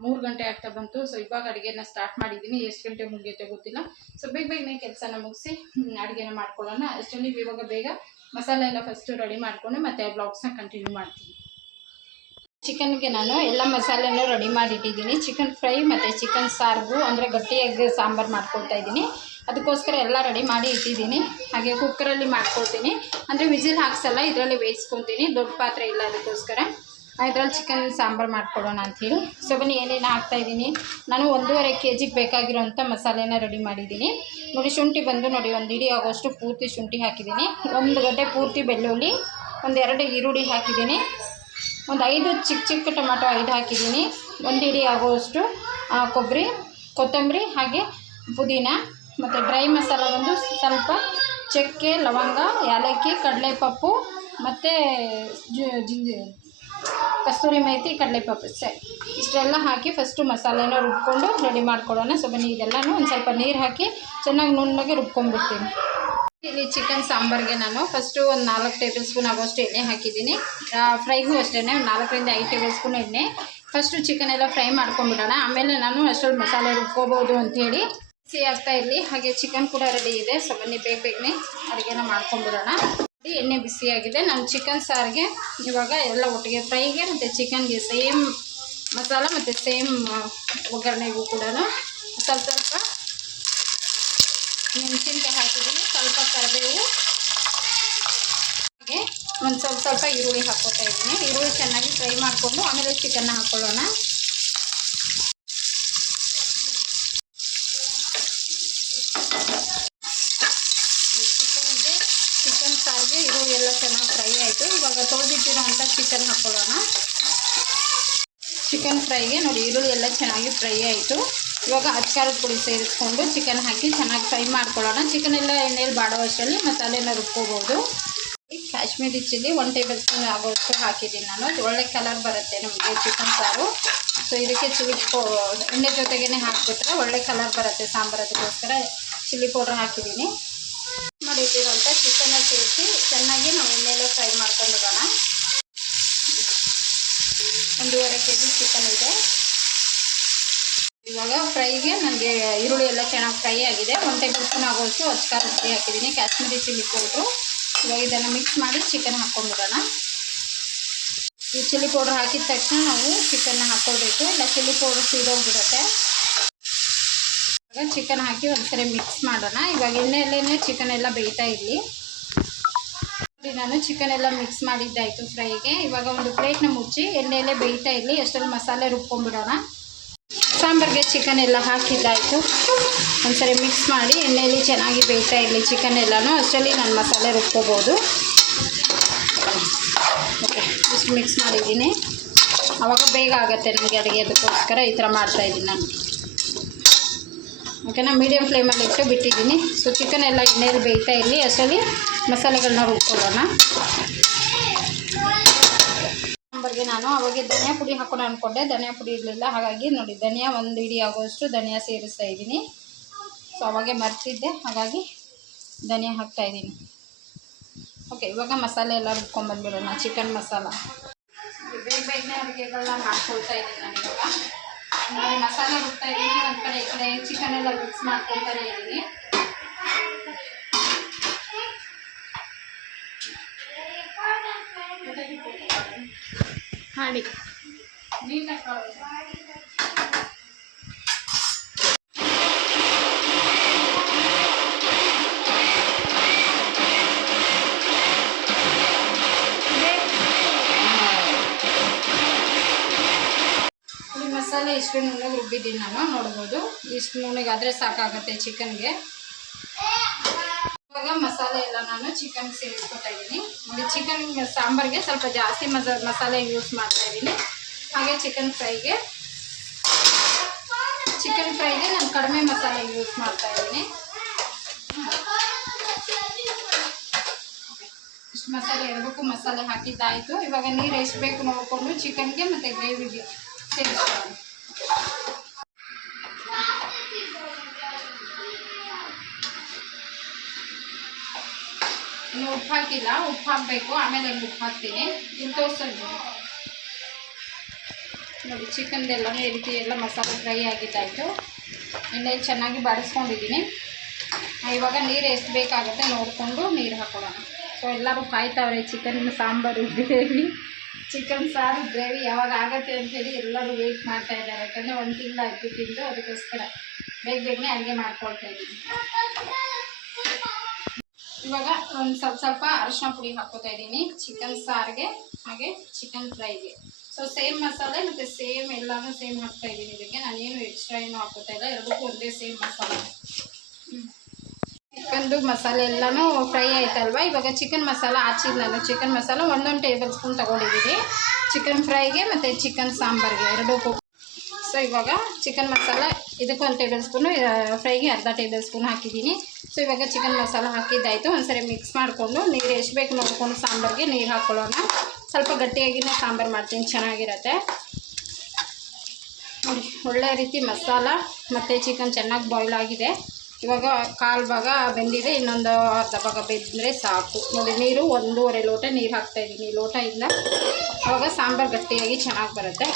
A: ಮೂರು ಗಂಟೆ ಆಗ್ತಾ ಬಂತು. ಸೊ ಇವಾಗ ಅಡುಗೆನ ಸ್ಟಾರ್ಟ್ ಮಾಡಿದ್ದೀನಿ. ಎಷ್ಟು ಗಂಟೆ ಮುಗಿಯುತ್ತೆ ಗೊತ್ತಿಲ್ಲ. ಸೊ ಬೇಗ ಬೇಗನೆ ಕೆಲಸನ ಮುಗಿಸಿ ಅಡುಗೆನ ಮಾಡ್ಕೊಳ್ಳೋಣ. ಅಷ್ಟೊಂದು ಇವಾಗ ಬೇಗ ಮಸಾಲೆ ಎಲ್ಲ ಫಸ್ಟು ರೆಡಿ ಮಾಡ್ಕೊಂಡು ಮತ್ತೆ ಬ್ಲಾಗ್ಸ್ನ ಕಂಟಿನ್ಯೂ ಮಾಡ್ತೀನಿ. ಚಿಕನ್ಗೆ ನಾನು ಎಲ್ಲ ಮಸಾಲೆನೂ ರೆಡಿ ಮಾಡಿಟ್ಟಿದ್ದೀನಿ. ಚಿಕನ್ ಫ್ರೈ ಮತ್ತು ಚಿಕನ್ ಸಾರ್ಗು, ಅಂದರೆ ಗಟ್ಟಿಯಾಗಿ ಸಾಂಬಾರು ಮಾಡ್ಕೊಳ್ತಾ ಇದ್ದೀನಿ. ಅದಕ್ಕೋಸ್ಕರ ಎಲ್ಲ ರೆಡಿ ಮಾಡಿ ಇಟ್ಟಿದ್ದೀನಿ. ಹಾಗೆ ಕುಕ್ಕರಲ್ಲಿ ಮಾಡ್ಕೊಳ್ತೀನಿ. ಅಂದರೆ ವಿಜಿಲ್ ಹಾಕ್ಸಲ್ಲ, ಇದರಲ್ಲಿ ಬೇಯಿಸ್ಕೊತೀನಿ ದೊಡ್ಡ ಪಾತ್ರೆ ಇಲ್ಲ ಅದಕ್ಕೋಸ್ಕರ. ಇದರಲ್ಲಿ ಚಿಕನ್ ಸಾಂಬಾರು ಮಾಡ್ಕೊಡೋಣ ಅಂಥೇಳಿ ಸೊ ಬನ್ನಿ, ಏನೇನು ಹಾಕ್ತಾಯಿದ್ದೀನಿ ನಾನು ಒಂದೂವರೆ ಕೆ ಜಿಗೆ ಬೇಕಾಗಿರೋಂಥ ಮಸಾಲೆನ ರೆಡಿ ಮಾಡಿದ್ದೀನಿ. ನೋಡಿ, ಶುಂಠಿ ಬಂದು ನೋಡಿ, ಒಂದು ಇಡೀ ಆಗೋಷ್ಟು ಪೂರ್ತಿ ಶುಂಠಿ ಹಾಕಿದ್ದೀನಿ. ಒಂದು ಗಡ್ಡೆ ಪೂರ್ತಿ ಬೆಳ್ಳುಳ್ಳಿ ಒಂದೆರಡು ಈರುಳ್ಳಿ ಹಾಕಿದ್ದೀನಿ. ಒಂದು ಐದು ಚಿಕ್ಕ ಚಿಕ್ಕ ಟೊಮೆಟೊ ಐದು ಹಾಕಿದ್ದೀನಿ. ಒಂದು ಇಡೀ ಆಗೋಷ್ಟು ಕೊಬ್ಬರಿ ಕೊತ್ತಂಬರಿ, ಹಾಗೆ ಪುದೀನ. ಮತ್ತು ಡ್ರೈ ಮಸಾಲ ಬಂದು ಸ್ವಲ್ಪ ಚಕ್ಕೆ, ಲವಂಗ, ಏಲಕ್ಕಿ, ಕಡಲೆಪಪ್ಪು ಮತ್ತು ಜಿಂಜಿ ಕಸ್ತೂರಿ ಮೇಥಿ ಕಡಲೆಪಪ್ಪು, ಸೆ, ಇಷ್ಟೆಲ್ಲ ಹಾಕಿ ಫಸ್ಟು ಮಸಾಲೆನ ರುಬ್ಕೊಂಡು ರೆಡಿ ಮಾಡ್ಕೊಳ್ಳೋಣ. ಸೊ ಬನ್ನಿ, ಇದೆಲ್ಲನೂ ಒಂದು ಸ್ವಲ್ಪ ನೀರು ಹಾಕಿ ಚೆನ್ನಾಗಿ ನುಣ್ಣಗೆ ರುಬ್ಕೊಂಡ್ಬಿಡ್ತೀನಿ. ಇಲ್ಲಿ ಚಿಕನ್ ಸಾಂಬಾರಿಗೆ ನಾನು ಫಸ್ಟು ಒಂದು ನಾಲ್ಕು ಟೇಬಲ್ ಸ್ಪೂನ್ ಆಗೋಷ್ಟು ಎಣ್ಣೆ ಹಾಕಿದ್ದೀನಿ. ಫ್ರೈಗೂ ಅಷ್ಟೇ ಒಂದು ನಾಲ್ಕರಿಂದ ಐದು ಟೇಬಲ್ ಸ್ಪೂನ್ ಎಣ್ಣೆ. ಫಸ್ಟು ಚಿಕನ್ ಎಲ್ಲ ಫ್ರೈ ಮಾಡ್ಕೊಂಡ್ಬಿಡೋಣ. ಆಮೇಲೆ ನಾನು ಅಷ್ಟೊಂದು ಮಸಾಲೆ ರುಬ್ಕೋಬೋದು ಅಂಥೇಳಿ ಬಿಸಿ ಆಗ್ತಾ ಇರಲಿ. ಹಾಗೆ ಚಿಕನ್ ಕೂಡ ರೆಡಿ ಇದೆ. ಸೊ ಬನ್ನಿ, ಬೇಗ ಬೇಗನೆ ಅಡುಗೆನ ಮಾಡ್ಕೊಂಡ್ಬಿಡೋಣ. ಎಣ್ಣೆ ಬಿಸಿಯಾಗಿದೆ ನಾನು ಚಿಕನ್ ಸಾರಿಗೆ ಇವಾಗ ಎಲ್ಲ ಒಟ್ಟಿಗೆ ಫ್ರೈಗೆ ಮತ್ತು ಚಿಕನ್ಗೆ ಸೇಮ್ ಮಸಾಲ ಮತ್ತು ಸೇಮ್ ಒಗ್ಗರಣೆಗೂ ಕೂಡ ಸ್ವಲ್ಪ ಸ್ವಲ್ಪ ಮೆಣಸಿನ್ಕಾಯಿ ಹಾಕಿದ್ದೀನಿ. ಸ್ವಲ್ಪ ಕರಿಬೇವು. ಹಾಗೆ ಒಂದು ಸ್ವಲ್ಪ ಸ್ವಲ್ಪ ಈರುಳ್ಳಿ ಹಾಕ್ಕೊತಾ ಇದ್ದೀನಿ. ಈರುಳ್ಳಿ ಚೆನ್ನಾಗಿ ಫ್ರೈ ಮಾಡಿಕೊಂಡು ಆಮೇಲೆ ಚಿಕನ್ನ ಹಾಕ್ಕೊಳ್ಳೋಣ ಚಿಕನ್ಗೆ ಚಿಕನ್ ಸಾರಿಗೆ ಈರುಳ್ಳಿ ಎಲ್ಲ ಚೆನ್ನಾಗಿ ಫ್ರೈ ಆಯಿತು ಇವಾಗ ತೊಳೆದಿಟ್ಟಿರೋಂಥ ಚಿಕನ್ ಹಾಕ್ಕೊಳ್ಳೋಣ ಚಿಕನ್ ಫ್ರೈಗೆ ನೋಡಿ, ಈರುಳ್ಳಿ ಎಲ್ಲ ಚೆನ್ನಾಗಿ ಫ್ರೈ ಆಯಿತು. ಇವಾಗ ಅಚ್ಕಾರದ ಪುಡಿ ಸೇರಿಸ್ಕೊಂಡು ಚಿಕನ್ ಹಾಕಿ ಚೆನ್ನಾಗಿ ಫ್ರೈ ಮಾಡ್ಕೊಳ್ಳೋಣ. ಚಿಕನ್ ಎಲ್ಲ ಎಣ್ಣೆಯಲ್ಲಿ ಬಾಡೋ ಅಷ್ಟರಲ್ಲಿ ಮಸಾಲೆನ ರುಬ್ಕೋಬೋದು. Kashmiri chilli one table spoon ಆಗೋಷ್ಟು ಹಾಕಿದ್ದೀನಿ ನಾನು. ಒಳ್ಳೆ ಕಲರ್ ಬರುತ್ತೆ ನಮಗೆ ಚಿಕನ್ ಸಾರು. ಸೊ ಇದಕ್ಕೆ ಚಿಲ್ಲಿ ಎಣ್ಣೆ ಜೊತೆಗೇ ಹಾಕಿಬಿಟ್ರೆ ಒಳ್ಳೆ ಕಲರ್ ಬರುತ್ತೆ ಸಾಂಬಾರು ಅದಕ್ಕೋಸ್ಕರ. ಚಿಲ್ಲಿ ಪೌಡ್ರ್ ಹಾಕಿದ್ದೀನಿ. ಮಾಡಿಟ್ಟಿರೋಂಥ ಚಿಕನ್ನ ಸೇರಿಸಿ ಚೆನ್ನಾಗಿ ನಾವು ಎಣ್ಣೆಲ್ಲ ಫ್ರೈ ಮಾಡ್ಕೊಂಡಿರೋಣ. ಒಂದೂವರೆ ಕೆ ಜಿ ಚಿಕನ್ ಇದೆ. ಇವಾಗ ಫ್ರೈಗೆ ನನಗೆ ಈರುಳ್ಳಿ ಎಲ್ಲ ಚೆನ್ನಾಗಿ ಫ್ರೈ ಆಗಿದೆ. ಒಂದು ಟೇಬಲ್ ಸ್ಪೂನ್ ಆಗೋಷ್ಟು ಅಚ್ಕಾರ ಪುಡಿ ಹಾಕಿದ್ದೀನಿ. Kashmiri chilli powder. ಇವಾಗ ಇದನ್ನು ಮಿಕ್ಸ್ ಮಾಡಿ ಚಿಕನ್ ಹಾಕ್ಕೊಂಡ್ಬಿಡೋಣ ಈ ಚಿಲ್ಲಿ ಪೌಡ್ರ್ ಹಾಕಿದ ತಕ್ಷಣ ನಾವು ಚಿಕನ್ನ ಹಾಕ್ಕೊಳ್ಬೇಕು ಇಲ್ಲ ಚಿಲ್ಲಿ ಪೌಡ್ರ್ ಸೀದೋಗ್ಬಿಡುತ್ತೆ. ಇವಾಗ ಚಿಕನ್ ಹಾಕಿ ಒಂದ್ಸರಿ ಮಿಕ್ಸ್ ಮಾಡೋಣ. ಇವಾಗ ಎಣ್ಣೆಯಲ್ಲೇ ಚಿಕನ್ ಎಲ್ಲ ಬೇಯ್ತಾ ಇರಲಿ. ನಾನು ಚಿಕನ್ ಎಲ್ಲ ಮಿಕ್ಸ್ ಮಾಡಿದ್ದಾಯಿತು ಫ್ರೈಗೆ. ಇವಾಗ ಒಂದು ಪ್ಲೇಟ್ನ ಮುಚ್ಚಿ ಎಣ್ಣೆಯಲ್ಲೇ ಬೇಯ್ತಾ ಇರಲಿ ಅಷ್ಟರಲ್ಲಿ ಮಸಾಲೆ ರುಬ್ಕೊಂಡ್ಬಿಡೋಣ. ಸಾಂಬಾರಿಗೆ ಚಿಕನ್ ಎಲ್ಲ ಹಾಕಿದ್ದಾಯಿತು. ಒಂದ್ಸರಿ ಮಿಕ್ಸ್ ಮಾಡಿ ಎಣ್ಣೆಯಲ್ಲಿ ಚೆನ್ನಾಗಿ ಬೇಯ್ತಾ ಇರಲಿ ಚಿಕನ್ ಎಲ್ಲನೂ. ಅಷ್ಟರಲ್ಲಿ ನಾನು ಮಸಾಲೆ ರುಬ್ಕೋಬೋದು. ಓಕೆ ಇಷ್ಟು ಮಿಕ್ಸ್ ಮಾಡಿದ್ದೀನಿ. ಆವಾಗ ಬೇಗ ಆಗುತ್ತೆ ನನಗೆ ಅಡುಗೆ, ಅದಕ್ಕೋಸ್ಕರ ಈ ಥರ ಮಾಡ್ತಾಯಿದ್ದೀನಿ ನಾನು. ಓಕೆನಾ ಮೀಡಿಯಮ್ ಫ್ಲೇಮಲ್ಲಿ ಇಟ್ಟು ಬಿಟ್ಟಿದ್ದೀನಿ. ಸೊ ಚಿಕನ್ ಎಲ್ಲ ಎಣ್ಣೆಯಲ್ಲಿ ಬೇಯ್ತಾ ಇರಲಿ, ಅಷ್ಟರಲ್ಲಿ ಮಸಾಲೆಗಳನ್ನ ರುಬ್ಕೊಳ್ಳೋಣ. ಸಾಂಬಾರಿಗೆ ನಾನು ಅವಾಗೆ ಧನಿಯಾ ಪುಡಿ ಹಾಕೋಣ ಅಂದ್ಕೊಂಡೆ ಧನಿಯಾ ಪುಡಿ ಇರಲಿಲ್ಲ, ಹಾಗಾಗಿ ನೋಡಿ ಧನಿಯಾ ಒಂದು ಹಿಡಿ ಆಗೋಷ್ಟು ಧನಿಯಾ ಸೇರಿಸ್ತಾ ಇದ್ದೀನಿ. ಸೊ ಅವಾಗೆ ಮರ್ತಿದ್ದೆ ಹಾಗಾಗಿ ಧನಿಯಾ ಹಾಕ್ತಾ ಇದ್ದೀನಿ. ಓಕೆ ಇವಾಗ ಮಸಾಲೆ ಎಲ್ಲ ರುಬ್ಕೊಂಡ್ಬಂದ್ಬಿಡೋಣ ಚಿಕನ್ ಮಸಾಲ. ಬೇಗ ಬೇಗನೆ ಅಡುಗೆಗಳನ್ನ ಮಾಡ್ಕೊಳ್ತಾ ಇದ್ದೀನಿ ನಾನು ಇವಾಗ. ಮಸಾಲೆ ರುಬ್ತಾ ಇದ್ದೀನಿ, ಒಂದು ಕಡೆ ಈ ಕಡೆ ಚಿಕನ್ ಎಲ್ಲ ಮಿಕ್ಸ್ ಮಾಡ್ಕೊಳ್ತಾನೆ ಇದ್ದೀನಿ. ಹಾಡಿ ಮಸಾಲೆ ಇಷ್ಟು ನುಣ್ಣಗೆ ರುಬ್ಬಿದ್ದೀನಿ ನಾನು, ನೋಡ್ಬೋದು. ಇಷ್ಟು ನುಣ್ಣಗಾದರೆ ಸಾಕಾಗುತ್ತೆ ಚಿಕನ್ಗೆ ಇವಾಗ ಮಸಾಲೆ ಎಲ್ಲ ನಾನು ಚಿಕನ್ ಸೇರಿಸ್ಕೊತಾ ಇದ್ದೀನಿ. ಚಿಕನ್ ಸಾಂಬಾರಿಗೆ ಸ್ವಲ್ಪ ಜಾಸ್ತಿ ಮಸ, ಮಸಾಲೆ ಯೂಸ್ ಮಾಡ್ತಾ ಇದ್ದೀನಿ. ಹಾಗೆ ಚಿಕನ್ ಫ್ರೈಗೆ ಚಿಕನ್ ಫ್ರೈಗೆ ನಾನು ಕಡಿಮೆ ಮಸಾಲೆ ಯೂಸ್ ಮಾಡ್ತಾ ಇದ್ದೀನಿ. ಇಷ್ಟು ಮಸಾಲೆ, ಎರಡಕ್ಕೂ ಮಸಾಲೆ ಹಾಕಿದ್ದಾಯಿತು. ಇವಾಗ ನೀರು ಎಷ್ಟು ಬೇಕು ನೋಡಿಕೊಂಡು ಚಿಕನ್ಗೆ ಮತ್ತು ಗ್ರೇವಿಗೆ ಸೇರಿಸ್ಕೊಳ್ಳೋಣ. ಉಪ್ಪು ಹಾಕಿಲ್ಲ ಉಪ್ಪು ಹಾಕಬೇಕು ಆಮೇಲೆ ಉಪ್ಪು ಹಾಕ್ತೀನಿ ಇಲ್ಲಿ ತೋರಿಸೋದು ನೋಡಿ ಚಿಕನ್ದೆಲ್ಲ ಈ ರೀತಿ ಎಲ್ಲ ಮಸಾಲೆ ಫ್ರೈ ಆಗಿದ್ದಾಯಿತು. ಇನ್ನೇ ಚೆನ್ನಾಗಿ ಬಾಡಿಸ್ಕೊಂಡಿದ್ದೀನಿ ಆ, ಇವಾಗ ನೀರು ಎಷ್ಟು ಬೇಕಾಗುತ್ತೆ ನೋಡಿಕೊಂಡು ನೀರು ಹಾಕೊಳ್ಳೋಣ. ಸೊ ಎಲ್ಲರೂ ಕಾಯ್ತಾವ್ರೆ ಚಿಕನ್ ಸಾಂಬಾರು ಗ್ರೇವಿ. ಚಿಕನ್ ಸಾರು ಗ್ರೇವಿ ಯಾವಾಗ ಆಗುತ್ತೆ ಅಂತೇಳಿ ಎಲ್ಲರೂ ವೆಯ್ಟ್ ಮಾಡ್ತಾ ಇದ್ದಾರೆ. ಯಾಕಂದರೆ ಒಂದು ತಿಂಗಳಾಯಿತು ತಿಂದು ಅದಕ್ಕೋಸ್ಕರ ಬೇಗ ಬೇಗನೆ ಅಡುಗೆ ಮಾಡ್ಕೊಳ್ತಾ ಇದ್ದೀನಿ. ಇವಾಗ ಒಂದು ಸ್ವಲ್ಪ ಸ್ವಲ್ಪ ಅರಶಿನ ಪುಡಿ ಹಾಕೋತಾ ಇದ್ದೀನಿ. ಚಿಕನ್ ಸಾರಿಗೆ ಹಾಗೆ ಚಿಕನ್ ಫ್ರೈಗೆ. ಸೊ ಸೇಮ್ ಮಸಾಲೆ ಮತ್ತು ಸೇಮ್ ಎಲ್ಲಾನು ಸೇಮ್ ಹಾಕ್ತಾ ಇದ್ದೀನಿ ಇದಕ್ಕೆ. ನಾನೇನು ಎಕ್ಸ್ಟ್ರಾ ಏನು ಹಾಕೋತಾ ಇಲ್ಲ. ಎರಡಕ್ಕೂ ಒಂದೇ ಸೇಮ್ ಮಸಾಲೆ. ಚಿಕನ್ದು ಮಸಾಲೆ ಎಲ್ಲನೂ ಫ್ರೈ ಆಯ್ತಲ್ವ? ಇವಾಗ ಚಿಕನ್ ಮಸಾಲ ಹಾಚಿದ್ದು ನಾನು ಚಿಕನ್ ಮಸಾಲ ಒಂದೊಂದು ಟೇಬಲ್ ಸ್ಪೂನ್ ತೊಗೊಂಡಿದ್ದೀನಿ. ಚಿಕನ್ ಫ್ರೈಗೆ ಮತ್ತು ಚಿಕನ್ ಸಾಂಬಾರ್ಗೆ ಎರಡಕ್ಕೂ ಸೊ ಇವಾಗ ಚಿಕನ್ ಮಸಾಲ ಇದಕ್ಕೆ ಒಂದು ಟೇಬಲ್ ಸ್ಪೂನು ಫ್ರೈಗೆ ಅರ್ಧ ಟೇಬಲ್ ಸ್ಪೂನ್ ಹಾಕಿದ್ದೀನಿ. ಸೊ ಇವಾಗ ಚಿಕನ್ ಮಸಾಲ ಹಾಕಿದ್ದಾಯಿತು. ಒಂದ್ಸರಿ ಮಿಕ್ಸ್ ಮಾಡಿಕೊಂಡು ನೀರು ಎಷ್ಟು ಬೇಕು ನೋಡಿಕೊಂಡು ಸಾಂಬಾರಿಗೆ ನೀರು ಹಾಕ್ಕೊಳ್ಳೋಣ ಸ್ವಲ್ಪ ಗಟ್ಟಿಯಾಗಿನೇ ಸಾಂಬಾರು ಮಾಡ್ತೀನಿ, ಚೆನ್ನಾಗಿರತ್ತೆ. ನೋಡಿ, ಒಳ್ಳೆ ರೀತಿ ಮಸಾಲ ಮತ್ತು ಚಿಕನ್ ಚೆನ್ನಾಗಿ ಬಾಯ್ಲ್ ಆಗಿದೆ. ಇವಾಗ ಕಾಲು ಭಾಗ ಬೆಂದಿದೆ, ಇನ್ನೊಂದು ಅರ್ಧ ಭಾಗ ಬೆಂದರೆ ಸಾಕು. ನೋಡಿ, ನೀರು ಒಂದೂವರೆ ಲೋಟ ನೀರು ಹಾಕ್ತಾಯಿದ್ದೀನಿ ಲೋಟ ಇಲ್ಲ. ಅವಾಗ ಸಾಂಬಾರು ಗಟ್ಟಿಯಾಗಿ ಚೆನ್ನಾಗಿ ಬರುತ್ತೆ.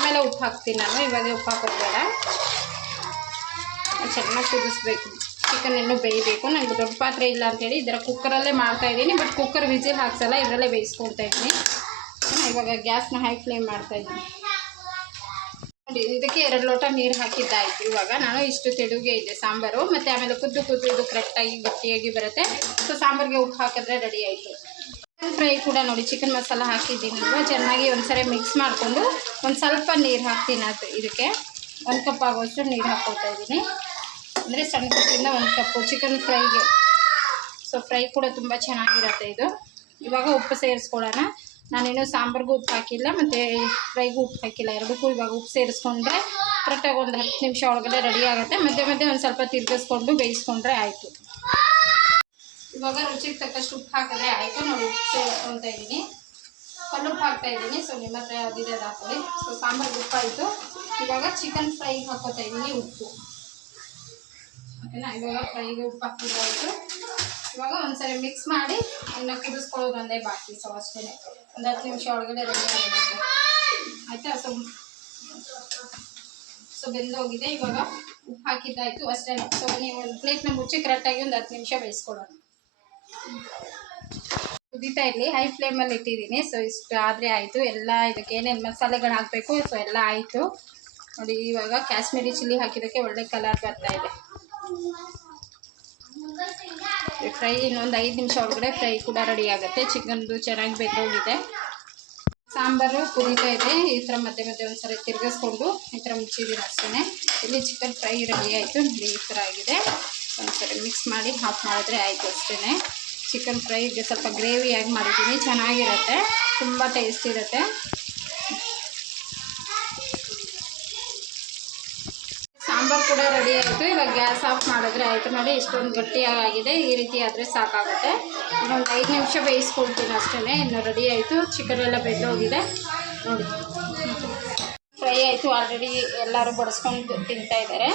A: ಆಮೇಲೆ ಉಪ್ಪು ಹಾಕ್ತೀನಿ ನಾನು, ಇವಾಗ ಉಪ್ಪು ಹಾಕೋದು ಬೇಡ ಚೆನ್ನಾಗಿ ಕುದಿಸ್ಬೇಕು. ಚಿಕನ್ ಇನ್ನೂ ಬೇಯಬೇಕು ನನಗೆ ದೊಡ್ಡ ಪಾತ್ರೆ ಇಲ್ಲ ಅಂತೇಳಿ ಇದರ ಕುಕ್ಕರಲ್ಲೇ ಮಾಡ್ತಾಯಿದ್ದೀನಿ ಬಟ್ ಕುಕ್ಕರ್ ವಿಜಿಲ್ ಹಾಕ್ಸಲ್ಲ, ಇದರಲ್ಲೇ ಬೇಯಿಸ್ಕೊಳ್ತಾ ಇದ್ದೀನಿ. ಇವಾಗ ಗ್ಯಾಸ್ನ ಹೈ ಫ್ಲೇಮ್ ಮಾಡ್ತಾಯಿದ್ದೀನಿ ನೋಡಿ, ಇದಕ್ಕೆ ಎರಡು ಲೋಟ ನೀರು ಹಾಕಿದ್ದಾಯಿತು ಇವಾಗ. ನಾನು ಇಷ್ಟು ತೆಳುಗೆ ಇದೆ, ಸಾಂಬಾರು. ಮತ್ತು ಆಮೇಲೆ ಕುದ್ದು ಕುದ್ದು ಇದು ಕರೆಕ್ಟಾಗಿ ಗಟ್ಟಿಯಾಗಿ ಬರುತ್ತೆ. ಸೊ ಸಾಂಬಾರಿಗೆ ಉಪ್ಪು ಹಾಕಿದ್ರೆ ರೆಡಿ ಆಯಿತು. ಚಿಕನ್ ಫ್ರೈ ಕೂಡ ನೋಡಿ ಚಿಕನ್ ಮಸಾಲ ಹಾಕಿದ್ದೀನಲ್ವ ಚೆನ್ನಾಗಿ ಒಂದ್ಸರಿ ಮಿಕ್ಸ್ ಮಾಡಿಕೊಂಡು ಒಂದು ಸ್ವಲ್ಪ ನೀರು ಹಾಕ್ತೀನಿ ಅದು ಇದಕ್ಕೆ. ಒಂದು ಕಪ್ ಆಗೋಷ್ಟು ನೀರು ಹಾಕ್ಕೊಳ್ತಾ ಇದ್ದೀನಿ. ಅಂದರೆ ಸಣ್ಣ ಕಪ್ಪಿಂದ ಒಂದು ಕಪ್ಪು ಚಿಕನ್ ಫ್ರೈಗೆ ಸೊ ಫ್ರೈ ಕೂಡ ತುಂಬ ಚೆನ್ನಾಗಿರುತ್ತೆ ಇದು. ಇವಾಗ ಉಪ್ಪು ಸೇರಿಸ್ಕೊಳ್ಳೋಣ. ನಾನೇನು ಸಾಂಬಾರ್ಗೂ ಉಪ್ಪು ಹಾಕಿಲ್ಲ, ಮತ್ತು ಫ್ರೈಗೂ ಉಪ್ಪು ಹಾಕಿಲ್ಲ. ಎರಡಕ್ಕೂ ಇವಾಗ ಉಪ್ಪು ಸೇರಿಸ್ಕೊಂಡ್ರೆ ಕರೆಕ್ಟಾಗಿ ಒಂದು ಹತ್ತು ನಿಮಿಷ ಒಳಗಡೆ ರೆಡಿ ಆಗುತ್ತೆ. ಮಧ್ಯೆ ಮಧ್ಯೆ ಒಂದು ಸ್ವಲ್ಪ ತಿರ್ಗಿಸ್ಕೊಂಡು ಬೇಯಿಸ್ಕೊಂಡ್ರೆ ಆಯಿತು. ಇವಾಗ ರುಚಿಗೆ ತಕ್ಕಷ್ಟು ಉಪ್ಪು ಹಾಕಿದ್ರೆ ಆಯಿತು. ನಾನು ಉಪ್ಪು ಸೇರಿಸ್ಕೊತಾ ಇದ್ದೀನಿ. ಕಲ್ಲುಪ್ಪು ಹಾಕ್ತಾ ಇದ್ದೀನಿ. ಸೊ ನಿಮ್ಮ ಹತ್ರ ಯಾವುದಿದೆ ಅದು ಹಾಕೊಳ್ಳಿ. ಸೊ ಸಾಂಬಾರು ಉಪ್ಪಾಯಿತು ಇವಾಗ ಚಿಕನ್ ಫ್ರೈಗೆ ಹಾಕೋತಾ ಇದ್ದೀನಿ ಉಪ್ಪು. ಓಕೆನಾ ಇವಾಗ ಫ್ರೈಗೆ ಉಪ್ಪು ಹಾಕಿದ್ದಾಯಿತು ಇವಾಗ ಒಂದ್ಸರಿ ಮಿಕ್ಸ್ ಮಾಡಿ ಇನ್ನು ಕುದಿಸ್ಕೊಳ್ಳೋದು ಒಂದೇ ಬಾಕಿ. ಸೊ ಅಷ್ಟೇ. ಒಂದು ಹತ್ತು ನಿಮಿಷ ಒಳಗಡೆ ರೆಡಿ ಆಗುತ್ತೆ ಆಯಿತಾ? ಸೊ ಸೊ ಬೆಂದೋಗಿದೆ. ಇವಾಗ ಉಪ್ಪು ಹಾಕಿದ್ದಾಯಿತು ಅಷ್ಟೇ. ಸೊ ನೀವು ಒಂದು ಪ್ಲೇಟ್ನ ಮುಚ್ಚಿ ಕರೆಕ್ಟಾಗಿ ಒಂದು ಹತ್ತು ನಿಮಿಷ ಬೇಯಿಸ್ಕೊಳ್ಳೋಣ ಕುದೀತಾ ಇರಲಿ ಹೈ ಫ್ಲೇಮಲ್ಲಿ ಇಟ್ಟಿದ್ದೀನಿ. ಸೊ ಇಷ್ಟು ಆದರೆ ಆಯಿತು. ಎಲ್ಲ ಇದಕ್ಕೆ ಏನೇನು ಮಸಾಲೆಗಳು ಹಾಕಬೇಕು? ಸೊ ಎಲ್ಲ ಆಯಿತು. ನೋಡಿ, ಇವಾಗ ಕಾಶ್ಮೀರಿ ಚಿಲ್ಲಿ ಹಾಕಿದ್ದಕ್ಕೆ ಒಳ್ಳೆ ಕಲರ್ ಬರ್ತಾ ಇದೆ. ಫ್ರೈ ಇನ್ನೊಂದು ಐದು ನಿಮಿಷ ಒಳಗಡೆ ಫ್ರೈ ಕೂಡ ರೆಡಿ ಆಗುತ್ತೆ. ಚಿಕನ್ದು ಚೆನ್ನಾಗಿ ಬೆಂದೋಗಿದೆ. ಸಾಂಬಾರು ಕುದೀತಾ ಇದೆ. ಈ ಥರ ಮಧ್ಯೆ ಮಧ್ಯೆ ಒಂದ್ಸರಿ ತಿರ್ಗಿಸ್ಕೊಂಡು ಈ ಥರ ಮುಚ್ಚಿದ್ದೀನಿ ಅಷ್ಟೇ ಇಲ್ಲಿ ಚಿಕನ್ ಫ್ರೈ ರೆಡಿ ಆಯಿತು. ಈ ಥರ ಆಗಿದೆ. ಒಂದ್ಸರಿ ಮಿಕ್ಸ್ ಮಾಡಿ ಹಾಫ್ ಮಾಡಿದ್ರೆ ಆಯಿತು ಅಷ್ಟೇ ಚಿಕನ್ ಫ್ರೈಗೆ ಸ್ವಲ್ಪ ಗ್ರೇವಿಯಾಗಿ ಮಾಡಿದ್ದೀನಿ, ಚೆನ್ನಾಗಿರುತ್ತೆ, ತುಂಬ ಟೇಸ್ಟ್ ಇರುತ್ತೆ. ಸಾಂಬಾರು ಕೂಡ ರೆಡಿ ಆಯಿತು, ಇವಾಗ ಗ್ಯಾಸ್ ಆಫ್ ಮಾಡಿದ್ರೆ ಆಯಿತು. ನೋಡಿ, ಇಷ್ಟೊಂದು ಗಟ್ಟಿಯಾಗಿದೆ, ಈ ರೀತಿ ಆದರೆ ಸಾಕಾಗುತ್ತೆ. ಇನ್ನೊಂದು ಐದು ನಿಮಿಷ ಬೇಯಿಸ್ಕೊಳ್ತೀನಿ ಅಷ್ಟೇ ಇನ್ನು ರೆಡಿ ಆಯಿತು. ಚಿಕನ್ ಎಲ್ಲ ಬೆಂದೋಗಿದೆ. ನೋಡಿ. ಫ್ರೈ ಆಯಿತು ಆಲ್ರೆಡಿ ಎಲ್ಲರೂ ಬಡಿಸ್ಕೊಂಡು ತಿಂತಾ ಇದ್ದಾರೆ.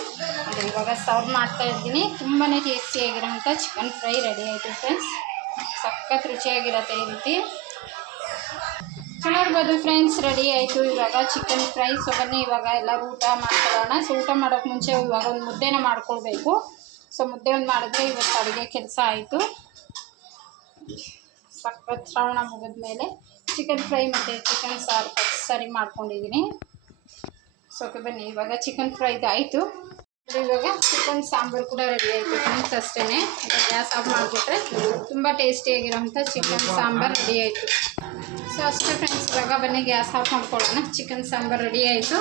A: ಅದು ಇವಾಗ ಸರ್ವ್ ಮಾಡ್ತಾ ಇದ್ದೀನಿ. ತುಂಬಾ ಟೇಸ್ಟಿಯಾಗಿರೋಂಥ ಚಿಕನ್ ಫ್ರೈ ರೆಡಿ ಆಯಿತು ಫ್ರೆಂಡ್ಸ್ ಸಖತ್ ರುಚಿಯಾಗಿರುತ್ತೆ ಈ ರೀತಿ. ನೋಡ್ಬೋದು ಫ್ರೆಂಡ್ಸ್ ರೆಡಿ ಆಯಿತು. ಇವಾಗ ಚಿಕನ್ ಫ್ರೈ ಸೊ ಬನ್ನಿ, ಇವಾಗ ಎಲ್ಲರೂ ಊಟ ಮಾಡ್ಕೊಳ್ಳೋಣ. ಸೊ ಊಟ ಮಾಡೋಕ್ಕೆ ಮುಂಚೆ ಇವಾಗ ಒಂದು ಮುದ್ದೆನ ಮಾಡ್ಕೊಳ್ಬೇಕು. ಸೊ ಮುದ್ದೆ ಒಂದು ಮಾಡಿದ್ರೆ ಇವತ್ತು ಅಡುಗೆ ಕೆಲಸ ಆಯಿತು. ಸಖತ್ ಶ್ರಾವಣ ಮುಗಿದ ಮೇಲೆ ಚಿಕನ್ ಫ್ರೈ ಮತ್ತು ಚಿಕನ್ ಸಾರು ಸರಿ ಮಾಡ್ಕೊಂಡಿದ್ದೀನಿ. ಸೊ ಬನ್ನಿ, ಇವಾಗ ಚಿಕನ್ ಫ್ರೈದು ಆಯಿತು. ಇವಾಗ ಚಿಕನ್ ಸಾಂಬಾರು ಕೂಡ ರೆಡಿ ಆಯಿತು ಫ್ರೆಂಡ್ಸ್ ಅಷ್ಟೇ ಗ್ಯಾಸ್ ಆಫ್ ಮಾಡಿಬಿಟ್ರೆ ತುಂಬ ಟೇಸ್ಟಿಯಾಗಿರೋಂಥ ಚಿಕನ್ ಸಾಂಬಾರು ರೆಡಿ ಆಯಿತು. ಸೊ ಅಷ್ಟೇ ಫ್ರೆಂಡ್ಸ್ ಇವಾಗ ಬನ್ನಿ, ಗ್ಯಾಸ್ ಆಫ್ ಮಾಡ್ಕೊಳ್ಳೋಣ. ಚಿಕನ್ ಸಾಂಬಾರು ರೆಡಿ ಆಯಿತು.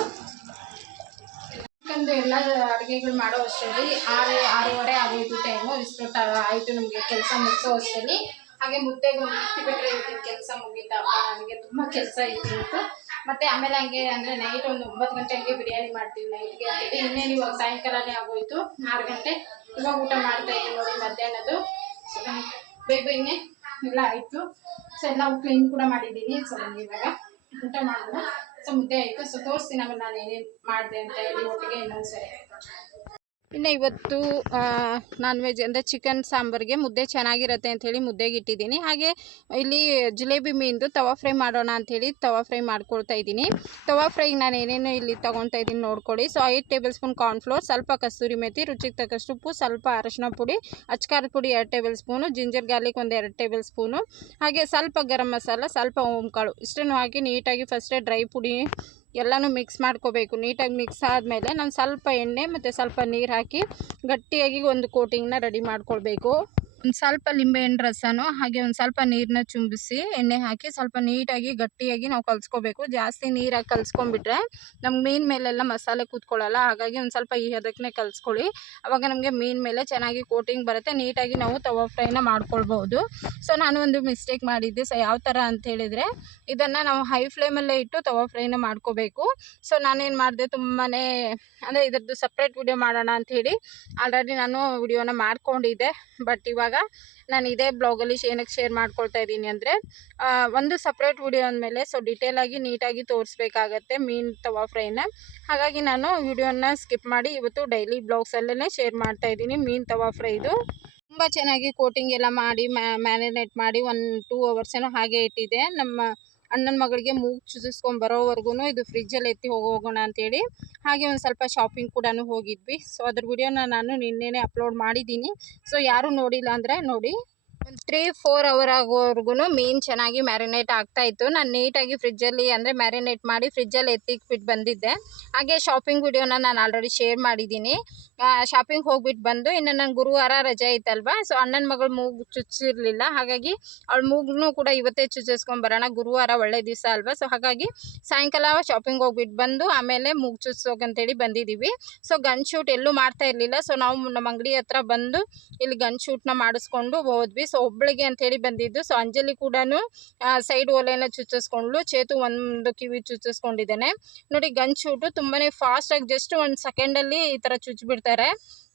A: ಚಿಕನ್ದು ಎಲ್ಲ ಅಡುಗೆಗಳು ಮಾಡೋ ಅಷ್ಟರಲ್ಲಿ ಆರು, ಆರೂವರೆ ಆಗೋಯ್ತು ಟೈಮು ಇಷ್ಟು ಆಯಿತು ನಮಗೆ ಕೆಲಸ ಮುಗಿಸೋ ಅಷ್ಟರಲ್ಲಿ. ಹಾಗೆ ಮುದ್ದೆಗೆ ಇವತ್ತಿನ ಕೆಲಸ ಮುಗೀತಪ್ಪ ನನಗೆ ತುಂಬ ಕೆಲಸ ಇತ್ತು ಮತ್ತು ಆಮೇಲೆ ಹಂಗೆ ಅಂದರೆ ನೈಟ್ ಒಂದು ಒಂಬತ್ತು ಗಂಟೆ ಹಂಗೆ ಬಿರಿಯಾನಿ ಮಾಡ್ತೀವಿ ನೈಟ್ಗೆ ಅಂತೇಳಿ ಇನ್ನೇನು ಇವಾಗ ಸಾಯಂಕಾಲನೇ ಆಗೋಯ್ತು. ಆರು ಗಂಟೆ. ಇವಾಗ ಊಟ ಮಾಡ್ತಾ ಇದ್ದೀವಿ ನೋಡಿ ಮಧ್ಯಾಹ್ನದ್ದು. ಸೊ ಬೇಗ ಬೇಗನೆ ಎಲ್ಲ ಆಯಿತು. ಸೊ ಎಲ್ಲ ಕ್ಲೀನ್ ಕೂಡ ಮಾಡಿದ್ದೀನಿ. ಸೊ ನನಗೆ ಇವಾಗ ಊಟ ಮಾಡೋಣ. ಸೊ ಮುದ್ದೆ ಆಯಿತು. ಸೊ ತೋರಿಸ್ತೀನಿ ಆಮೇಲೆ ನಾನು ಏನೇನು ಮಾಡಿದೆ ಅಂತ ಹೇಳಿ, ಒಟ್ಟಿಗೆ ಇನ್ನೊಂದು ಸರಿ ಇನ್ನು ಇವತ್ತು ನಾನ್ ವೆಜ್ ಅಂದರೆ ಚಿಕನ್ ಸಾಂಬಾರಿಗೆ ಮುದ್ದೆ ಚೆನ್ನಾಗಿರುತ್ತೆ ಅಂಥೇಳಿ ಮುದ್ದೆಗೆ ಇಟ್ಟಿದ್ದೀನಿ. ಹಾಗೆ ಇಲ್ಲಿ ಜಿಲೇಬಿ ಮೀನ್ದು ತವಾ ಫ್ರೈ ಮಾಡೋಣ ಅಂಥೇಳಿ ತವಾ ಫ್ರೈ ಮಾಡ್ಕೊಳ್ತಾ ಇದ್ದೀನಿ. ತವಾ ಫ್ರೈಗೆ ನಾನು ಏನೇನು ಇಲ್ಲಿ ತೊಗೊತಾ ಇದ್ದೀನಿ ನೋಡ್ಕೊಳ್ಳಿ. ಸೊ, ಐದು ಟೇಬಲ್ ಸ್ಪೂನ್ ಕಾರ್ನ್ಫ್ಲೋರ್ ಸ್ವಲ್ಪ ಕಸ್ತೂರಿ ಮೇಥಿ ರುಚಿಗೆ ತಕ್ಕಷ್ಟು ಉಪ್ಪು, ಸ್ವಲ್ಪ ಅರಶಿನ ಪುಡಿ, ಅಚ್ಕಾರದ ಪುಡಿ ಎರಡು ಟೇಬಲ್ ಸ್ಪೂನು, ಜಿಂಜರ್ ಗಾರ್ಲಿಕ್ ಒಂದು ಎರಡು ಟೇಬಲ್ ಸ್ಪೂನು, ಹಾಗೆ ಸ್ವಲ್ಪ ಗರಂ ಮಸಾಲ, ಸ್ವಲ್ಪ ಓಂಕಾಳು. ಇಷ್ಟನ್ನು ಹಾಕಿ ನೀಟಾಗಿ ಫಸ್ಟೇ ಡ್ರೈ ಪುಡಿ ಎಲ್ಲನೂ ಮಿಕ್ಸ್ ಮಾಡ್ಕೋಬೇಕು. ನೀಟಾಗಿ ಮಿಕ್ಸ್ ಆದಮೇಲೆ ನಾನು ಸ್ವಲ್ಪ ಎಣ್ಣೆ ಮತ್ತು ಸ್ವಲ್ಪ ನೀರು ಹಾಕಿ ಗಟ್ಟಿಯಾಗಿ ಒಂದು ಕೋಟಿಂಗ್ನ ರೆಡಿ ಮಾಡ್ಕೊಳ್ಬೇಕು. ಒಂದು ಸ್ವಲ್ಪ ಲಿಂಬೆಹಣ್ಣು ರಸನೋ, ಹಾಗೆ ಒಂದು ಸ್ವಲ್ಪ ನೀರನ್ನ ಚುಂಬಿಸಿ, ಎಣ್ಣೆ ಹಾಕಿ ಸ್ವಲ್ಪ ನೀಟಾಗಿ ಗಟ್ಟಿಯಾಗಿ ನಾವು ಕಲಿಸ್ಕೋಬೇಕು. ಜಾಸ್ತಿ ನೀರಾಗಿ ಕಲಿಸ್ಕೊಂಡ್ಬಿಟ್ರೆ ನಮ್ಗೆ ಮೀನು ಮೇಲೆಲ್ಲ ಮಸಾಲೆ ಕೂತ್ಕೊಳ್ಳಲ್ಲ ಹಾಗಾಗಿ ಒಂದು ಸ್ವಲ್ಪ ಈ ಅದಕ್ಕೆ ಕಲಿಸ್ಕೊಳ್ಳಿ. ಅವಾಗ ನಮಗೆ ಮೀನು ಮೇಲೆ ಚೆನ್ನಾಗಿ ಕೋಟಿಂಗ್ ಬರುತ್ತೆ, ನೀಟಾಗಿ ನಾವು ತವಾ ಫ್ರೈನ ಮಾಡ್ಕೊಳ್ಬೋದು ಸೊ, ನಾನು ಒಂದು ಮಿಸ್ಟೇಕ್ ಮಾಡಿದ್ದೆ. ಸೊ, ಯಾವ ಥರ ಅಂತ ಹೇಳಿದರೆ, ಇದನ್ನು ನಾವು ಹೈ ಫ್ಲೇಮಲ್ಲೇ ಇಟ್ಟು ತವಾ ಫ್ರೈನ ಮಾಡ್ಕೋಬೇಕು. ಸೊ, ನಾನೇನು ಮಾಡಿದೆ ತುಂಬಾ ಅಂದರೆ ಇದ್ರದ್ದು ಸಪ್ರೇಟ್ ವಿಡಿಯೋ ಮಾಡೋಣ ಅಂತ ಹೇಳಿ, ಆಲ್ರೆಡಿ ನಾನು ವಿಡಿಯೋನ ಮಾಡ್ಕೊಂಡಿದ್ದೆ. ಬಟ್ ಇವಾಗ ನಾನು ಇದೇ ಬ್ಲಾಗಲ್ಲಿ ಏನಕ್ಕೆ ಶೇರ್ ಮಾಡ್ಕೊಳ್ತಾ ಇದ್ದೀನಿ ಅಂದರೆ ಒಂದು ಸಪ್ರೇಟ್ ವಿಡಿಯೋ ಅಂದಮೇಲೆ ಸೊ ಡಿಟೇಲಾಗಿ ನೀಟಾಗಿ ತೋರಿಸ್ಬೇಕಾಗತ್ತೆ ಮೀನು ತವಾ ಫ್ರೈನ ಹಾಗಾಗಿ ನಾನು ವಿಡಿಯೋನ ಸ್ಕಿಪ್ ಮಾಡಿ ಇವತ್ತು ಡೈಲಿ ಬ್ಲಾಗ್ಸಲ್ಲೇ ಶೇರ್ ಮಾಡ್ತಾ ಇದ್ದೀನಿ ಮೀನು ತವಾ ಫ್ರೈದು ತುಂಬ ಚೆನ್ನಾಗಿ ಕೋಟಿಂಗ್ ಎಲ್ಲ ಮಾಡಿ ಮ್ಯಾರಿನೇಟ್ ಮಾಡಿ ಒಂದು ಟೂ ಅವರ್ಸ್ ಏನೋ ಹಾಗೆ ಇಟ್ಟಿದ್ದೆ ನಮ್ಮ ಅಣ್ಣನ ಮಗಳಿಗೆ ಮೂಗು ಚುಚ್ಚಿಸ್ಕೊಂಡು ಬರೋವರೆಗೂ ಇದು ಫ್ರಿಜ್ಜಲ್ಲಿ ಎತ್ತಿ ಹೋಗೋಣ ಅಂತೇಳಿ. ಹಾಗೆ ಒಂದು ಸ್ವಲ್ಪ ಶಾಪಿಂಗ್ ಕೂಡ ಹೋಗಿದ್ವಿ. ಸೊ ಅದ್ರ ವಿಡಿಯೋನ ನಾನು ನಿನ್ನೆನೇ ಅಪ್ಲೋಡ್ ಮಾಡಿದ್ದೀನಿ. ಸೊ ಯಾರು ನೋಡಿಲ್ಲ ಅಂದರೆ ನೋಡಿ. ಒಂದು ತ್ರೀ ಫೋರ್ ಅವರ್ ಆಗೋವರೆಗೂ ಮೀನು ಚೆನ್ನಾಗಿ ಮ್ಯಾರಿನೇಟ್ ಆಗ್ತಾಯಿತ್ತು ನಾನು ನೀಟಾಗಿ ಫ್ರಿಜ್ಜಲ್ಲಿ ಅಂದರೆ ಮ್ಯಾರಿನೇಟ್ ಮಾಡಿ ಫ್ರಿಜ್ಜಲ್ಲಿ ಎತ್ತಿಕ್ಬಿಟ್ಟು ಬಂದಿದ್ದೆ. ಹಾಗೆ ಶಾಪಿಂಗ್ ವಿಡಿಯೋನ ನಾನು ಆಲ್ರೆಡಿ ಶೇರ್ ಮಾಡಿದ್ದೀನಿ. ಶಾಪಿಂಗ್ ಹೋಗ್ಬಿಟ್ಟು ಬಂದು ಇನ್ನು ನಂಗೆ ಗುರುವಾರ ರಜೆ ಐತಲ್ವ? ಸೊ ಅಣ್ಣನ ಮಗಳು ಮೂಗು ಚುಚ್ಚಿರಲಿಲ್ಲ. ಹಾಗಾಗಿ ಅವಳ ಮೂಗ್ನೂ ಕೂಡ ಇವತ್ತೇ ಚುಚ್ಚಿಸ್ಕೊಂಡು ಬರೋಣ. ಗುರುವಾರ ಒಳ್ಳೆ ದಿವಸ ಅಲ್ವಾ? ಸೊ ಹಾಗಾಗಿ ಸಾಯಂಕಾಲ ಶಾಪಿಂಗ್ ಹೋಗ್ಬಿಟ್ಟು ಬಂದು ಆಮೇಲೆ ಮೂಗು ಚುಚ್ಸೋಕಂತೇಳಿ ಬಂದಿದ್ದೀವಿ ಸೊ ಗನ್ ಶೂಟ್ ಎಲ್ಲೂ ಮಾಡ್ತಾ ಇರಲಿಲ್ಲ. ಸೊ ನಾವು ನಮ್ಮ ಅಂಗಡಿ ಹತ್ರ ಬಂದು ಇಲ್ಲಿ ಗನ್ ಶೂಟ್ನ ಮಾಡಿಸ್ಕೊಂಡು ಹೋದ್ವಿ. ಸೊ ಒಬ್ಬಳಿಗೆ ಹೇಳಿ ಬಂದಿದ್ದು. ಸೊ ಅಂಜಲಿ ಕೂಡ ಸೈಡ್ ಓಲೆನ ಚುಚ್ಚಿಸ್ಕೊಂಡ್ಲು. ಚೇತು ಒಂದು ಕಿವಿ ಚುಚ್ಚಿಸ್ಕೊಂಡಿದ್ದಾನೆ. ನೋಡಿ ಗನ್ ಶೂಟು ತುಂಬಾ ಫಾಸ್ಟಾಗಿ ಜಸ್ಟ್ ಒಂದು ಸೆಕೆಂಡಲ್ಲಿ ಈ ಥರ ಚುಚ್ಚಿಬಿಡ್ತಾರೆ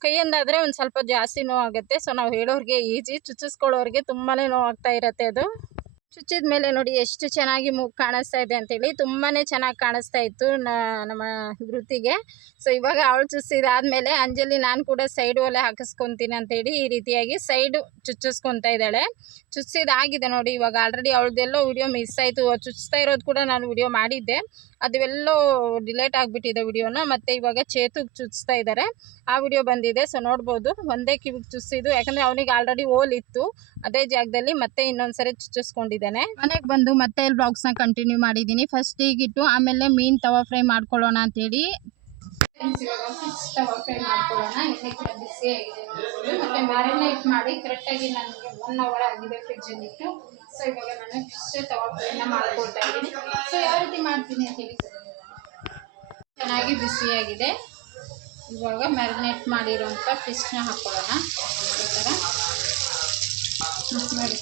A: ಕೈಯಿಂದಾದರೆ ಒಂದು ಸ್ವಲ್ಪ ಜಾಸ್ತಿ ನೋವಾಗುತ್ತೆ. ಸೊ ನಾವು ಹೇಳೋರಿಗೆ ಈಜಿ ಚುಚ್ಚಿಸ್ಕೊಳ್ಳೋರಿಗೆ ತುಂಬಾ ನೋವಾಗ್ತಾ ಇರತ್ತೆ ಅದು. ಚುಚ್ಚಿದ ಮೇಲೆ ನೋಡಿ ಎಷ್ಟು ಚೆನ್ನಾಗಿ ಮೂಗು ಕಾಣಿಸ್ತಾ ಇದೆ ಅಂತೇಳಿ ತುಂಬಾ ಚೆನ್ನಾಗಿ ಕಾಣಿಸ್ತಾ ಇತ್ತು ನಮ್ಮ ಧೃತಿಗೆ ಸೊ ಇವಾಗ ಅವಳು ಚುಚ್ಚಿದಾದ್ಮೇಲೆ ಅಂಜಲಿ ನಾನು ಕೂಡ ಸೈಡ್ ಒಲೆ ಹಾಕಿಸ್ಕೊತೀನಿ ಅಂತೇಳಿ ಈ ರೀತಿಯಾಗಿ ಸೈಡ್ ಚುಚ್ಚಿಸ್ಕೊತಾ ಇದ್ದಾಳೆ. ಚುಚ್ಚಿದಾಗಿದೆ ನೋಡಿ, ಇವಾಗ ಆಲ್ರೆಡಿ ಅವಳದೆಲ್ಲೋ ವಿಡಿಯೋ ಮಿಸ್ ಆಯಿತು. ಚುಚ್ಚಿಸ್ತಾ ಇರೋದು ಕೂಡ ನಾನು ವಿಡಿಯೋ ಮಾಡಿದ್ದೆ. ಅದೆಲ್ಲೋ ಡಿಲೇಟ್ ಆಗಿಬಿಟ್ಟಿದೆ ವಿಡಿಯೋನ ಮತ್ತು ಇವಾಗ ಚೇತು ಚುಚ್ಚಿಸ್ತಾ ಇದ್ದಾರೆ ಆ ವಿಡಿಯೋ ಬಂದಿದೆ ಸೊ ನೋಡ್ಬೋದು. ಒಂದೇ ಕಿವಿಗೆ ಚುಚ್ಚಿದ್ದು. ಯಾಕಂದರೆ ಅವನಿಗೆ ಆಲ್ರೆಡಿ ಓಲ್ ಇತ್ತು. ಅದೇ ಜಾಗದಲ್ಲಿ ಮತ್ತೆ ಇನ್ನೊಂದು ಸರಿ ಚುಚ್ಚಿಸ್ಕೊಂಡಿದ್ದಾನೆ ಮನೆಗೆ ಬಂದು ಮತ್ತೆ ಇಲ್ಲಿ ಬ್ಲಾಗ್ಸ್ನ ಕಂಟಿನ್ಯೂ ಮಾಡಿದ್ದೀನಿ. ಫಸ್ಟ್ ಈಗಿಟ್ಟು ಆಮೇಲೆ ಮೀನು ತವಾ ಫ್ರೈ ಮಾಡ್ಕೊಳ್ಳೋಣ ಅಂತೇಳಿ. ತವಾ ಫ್ರೈ ಮಾಡ್ಕೊಳ್ಳೋಣ. ಎಣ್ಣೆ ಬಿಸಿ ಆಗಿದೆ ಮತ್ತೆ ಮ್ಯಾರಿನೇಟ್ ಮಾಡಿ ಕರೆಕ್ಟಾಗಿ ನನಗೆ ಒನ್ ಅವರ್ ಆಗಿದೆ ಫ್ರಿಜ್ಜಲ್ಲಿ ಇಟ್ಟು. ಸೊ ಇವಾಗ ನಾನು ಫಿಶ್ ತವಾ ಫ್ರೈನ ಮಾಡ್ಕೊಳ್ತಾ ಇದ್ದೀನಿ. ಸೊ ಯಾವ ರೀತಿ ಮಾಡ್ತೀನಿ ಅಂತ ಹೇಳಿ ಚೆನ್ನಾಗಿ ಬಿಸಿಯಾಗಿದೆ ಇವಾಗ ಮ್ಯಾರಿನೇಟ್ ಮಾಡಿರೋಂಥ ಫಿಶ್ನ ಹಾಕ್ಕೊಳ್ಳೋಣ ಈ ಥರ ನೋಡಿ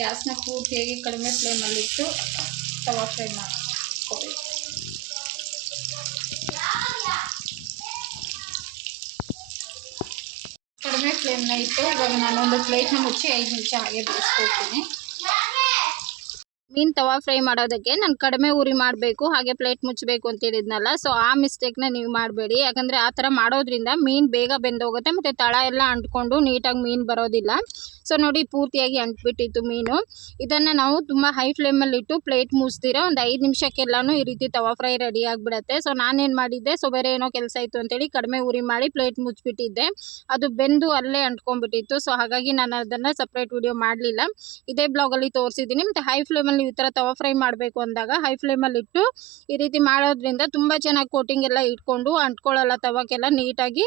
A: ಗ್ಯಾಸ್ನ ಪೂರ್ತಿಯಾಗಿ ಕಡಿಮೆ ಫ್ಲೇಮಲ್ಲಿಟ್ಟು ತವಾ ಫ್ರೈ ಮಾಡ್ಕೋಬೇಕು. ಕಡಿಮೆ ಫ್ಲೇಮ್ನ ಇಟ್ಟು ಇವಾಗ ನಾನೊಂದು ಪ್ಲೇಟ್ನ ಮುಚ್ಚಿ ಐದು ನಿಮಿಷ ಹಾಗೆ ಬೇಯಿಸ್ಕೊಳ್ತೀನಿ ಮೀನು ತವಾ ಫ್ರೈ ಮಾಡೋದಕ್ಕೆ ನಾನು ಕಡಿಮೆ ಉರಿ ಮಾಡಬೇಕು, ಹಾಗೆ ಪ್ಲೇಟ್ ಮುಚ್ಚಬೇಕು ಅಂತ ಹೇಳಿದ್ನಲ್ಲ ಸೊ ಆ ಮಿಸ್ಟೇಕ್ನ ನೀವು ಮಾಡಬೇಡಿ. ಯಾಕಂದರೆ ಆ ಥರ ಮಾಡೋದ್ರಿಂದ ಮೀನು ಬೇಗ ಬೆಂದೋಗುತ್ತೆ, ಮತ್ತು ತಳ ಎಲ್ಲ ಅಂಟ್ಕೊಂಡು ನೀಟಾಗಿ ಮೀನು ಬರೋದಿಲ್ಲ. ಸೊ ನೋಡಿ ಪೂರ್ತಿಯಾಗಿ ಅಂಟ್ಬಿಟ್ಟಿತ್ತು ಮೀನು. ಇದನ್ನು ನಾವು ತುಂಬ ಹೈ ಫ್ಲೇಮಲ್ಲಿ ಇಟ್ಟು ಪ್ಲೇಟ್ ಮುಚ್ತೀರ? ಒಂದು ಐದು ನಿಮಿಷಕ್ಕೆಲ್ಲನೂ ಈ ರೀತಿ ತವಾ ಫ್ರೈ ರೆಡಿ ಆಗಿಬಿಡತ್ತೆ. ಸೊ ನಾನೇನು ಮಾಡಿದ್ದೆ? ಸೊ ಬೇರೆ ಏನೋ ಕೆಲಸ ಇತ್ತು ಅಂತೇಳಿ ಕಡಿಮೆ ಉರಿ ಮಾಡಿ ಪ್ಲೇಟ್ ಮುಚ್ಚಿಬಿಟ್ಟಿದ್ದೆ ಅದು ಬೆಂದು ಅಲ್ಲೇ ಅಂಟ್ಕೊಂಡ್ಬಿಟ್ಟಿತ್ತು. ಸೊ ಹಾಗಾಗಿ ನಾನು ಅದನ್ನು ಸಪ್ರೇಟ್ ವಿಡಿಯೋ ಮಾಡಲಿಲ್ಲ. ಇದೇ ಬ್ಲಾಗಲ್ಲಿ ತೋರಿಸಿದ್ದೀನಿ. ಮತ್ತು ಹೈ ಫ್ಲೇಮಲ್ಲಿ ಈ ಥರ ತವಾ ಫ್ರೈ ಮಾಡಬೇಕು ಅಂದಾಗ ಹೈ ಫ್ಲೇಮಲ್ಲಿ ಇಟ್ಟು ಈ ರೀತಿ ಮಾಡೋದ್ರಿಂದ ತುಂಬ ಚೆನ್ನಾಗಿ ಕೋಟಿಂಗ್ ಎಲ್ಲ ಇಟ್ಕೊಂಡು ಅಂಟ್ಕೊಳ್ಳಲ್ಲ ತವಾಕೆಲ್ಲ ನೀಟಾಗಿ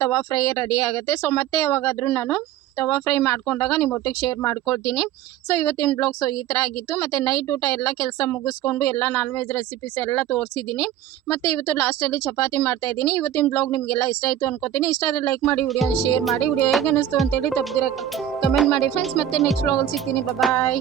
A: ತವಾ ಫ್ರೈ ರೆಡಿ ಆಗುತ್ತೆ. ಸೊ ಮತ್ತೆ ಯಾವಾಗಾದರೂ ನಾನು ತವಾ ಫ್ರೈ ಮಾಡ್ಕೊಂಡಾಗ ನಿಮ್ಮ ಒಟ್ಟಿಗೆ ಶೇರ್ ಮಾಡ್ಕೊಳ್ತೀನಿ. ಸೊ ಇವತ್ತಿನ ಬ್ಲಾಗ್ ಸೊ ಈ ಥರ ಆಗಿತ್ತು. ಮತ್ತು ನೈಟ್ ಊಟ ಎಲ್ಲ ಕೆಲಸ ಮುಗಿಸ್ಕೊಂಡು ಎಲ್ಲ ನಾನ್ ವೆಜ್ ರೆಸಿಪೀಸ್ ಎಲ್ಲ ತೋರಿಸಿದ್ದೀನಿ. ಮತ್ತು ಇವತ್ತು ಲಾಸ್ಟಲ್ಲಿ ಚಪಾತಿ ಮಾಡ್ತಾಯಿದ್ದೀನಿ ಇವತ್ತಿನ ಬ್ಲಾಗ್ ನಿಮಗೆಲ್ಲ ಇಷ್ಟ ಆಯಿತು ಅನ್ಕೋತೀನಿ. ಇಷ್ಟ ಆದರೆ ಲೈಕ್ ಮಾಡಿ, ವಿಡಿಯೋನ ಶೇರ್ ಮಾಡಿ. ವಿಡಿಯೋ ಹೇಗೆ ಅನ್ನಿಸ್ತು ಅಂತೇಳಿ ತಪ್ಪದಿರೋ ಕಮೆಂಟ್ ಮಾಡಿ ಫ್ರೆಂಡ್ಸ್ ಮತ್ತೆ ನೆಕ್ಸ್ಟ್ ಬ್ಲಾಗಲ್ಲಿ ಸಿಗ್ತೀನಿ. ಬಾಯ್